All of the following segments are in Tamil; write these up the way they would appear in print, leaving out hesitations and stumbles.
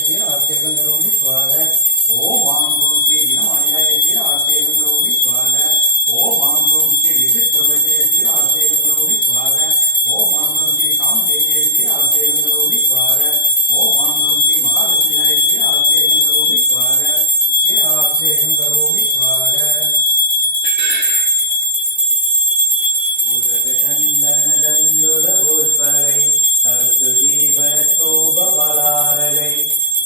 अभिषेकं करोमि स्वाहा ओम मां गौं श्री दिनमाल्यायते अभिषेकं करोमि स्वाहा ओम मां गौं श्री विद्युत प्रभजयते अभिषेकं करोमि स्वाहा ओम मां गौं श्री कामदेवयते अभिषेकं करोमि स्वाहा ओम मां गौं श्री महालक्ष्मीयते अभिषेकं करोमि स्वाहा अभिषेकं करोमि स्वाहा उदकचन्दनदण्डुलपुष्पगै सरस्वतीपस्तोभबलारगै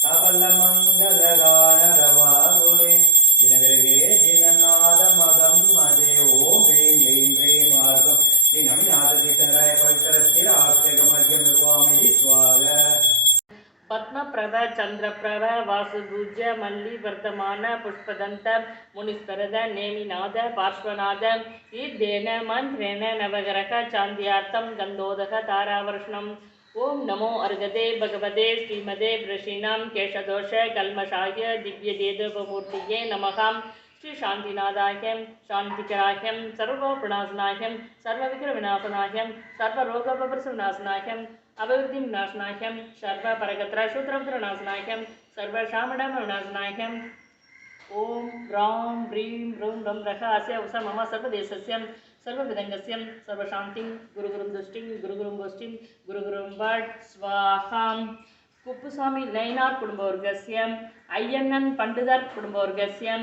कवलमङ्गलगानरवारुणे दिनगर्गे दिननादमगं मदे ॐ ह्रीं क्लीं ह्रीं मार्गं श्रीनमिनाथतीर्थराय पवित्रस्थिराक्षेकमर्घ्यं निर्वामिति स्वाहा पद्मप्रभ चंद्रप्रभ वासुपूज्य मल्ली वर्तमान पुष्पदंत मुनिस्परद नेमिनाद पार्श्वनाद ईर्देन मंत्रेण नवग्रह चांद्यार्थं गंधोदक तारावर्षणम् ओम नमो अर्घदे भगवते श्रीमदे वृषीणां केशदोष कल्मषाय दिव्यदेवमूर्तिये नमः श्री शांतिनाथाख्यं शांतिकराख्यं सर्वोपनाशनाख्यं सर्वविघ्नविनाशनाख्यं सर्वरोगविनाशनाख्यं अभिवृद्धि विनाशनाख्यं सर्वपरगत्र शूद्रविनाशनाख्यं सर्वशामणविनाशनाख्यं ओम ह्रां ह्रीं ह्रूं रं रकास्य उस मम सर्वदेशस्य सर्वविदङ्गस्य सर्वशान्तिं गुरुगुरुं दुष्टिं गुरुगुरुं गोष्ठिं गुरुगुरुं भट् स्वाहां कुप्पुस्वामी नयनार कुटुम्बवर्गस्य अय्यन्नन् पण्डितर् कुटुम्बवर्गस्य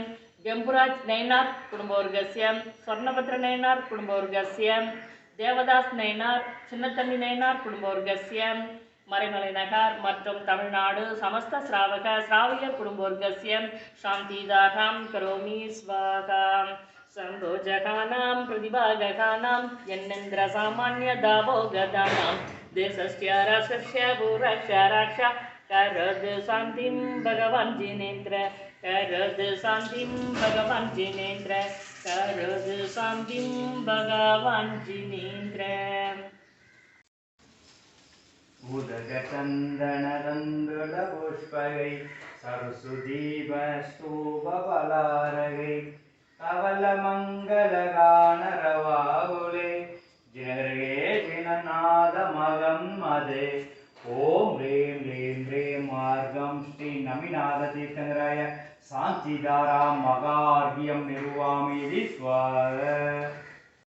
गम्बुराज नयनार कुटुम्बवर्गस्य स्वर्णभद्र नयनार कुटुम्बवर्गस्य देवदास नयनार चिन्नतम्मी नयनार कुटुम्बवर्गस्य मறைமலை நகர் மற்றும் தமிழ்நாடு சமஸ்த ஸ்ராவிய குடும்பவர்க்கस्य சாந்திதாகம் கரோமி ஸ்வாகாம் சம்போஜகானாம் பிரதிபாககானாம் யன்னேந்திர சாமான்ய தாவோகதானாம் தேசஸ்ய ராஷ்ட்ரஸ்ய பூரக்ஷ ராக்ஷ கரத் சாந்திம் பகவான் ஜினேந்திர கரத் சாந்திம் பகவான் ஜினேந்திர கரத் சாந்திம் பகவான் ஜினேந்திர उदकचन्दनदण्डुलपुष्पगै सरस्वतीपस्तूपफलारगै कवलमङ्गलगानरवाहुले जिनगर्गे जिननादमगं मदे ॐ ह्रीं क्लीं ह्रीं मार्गं श्रीनमिनाथतीर्थराय शान्तिधारां मगार्घ्यं निर्वामिति स्वाहा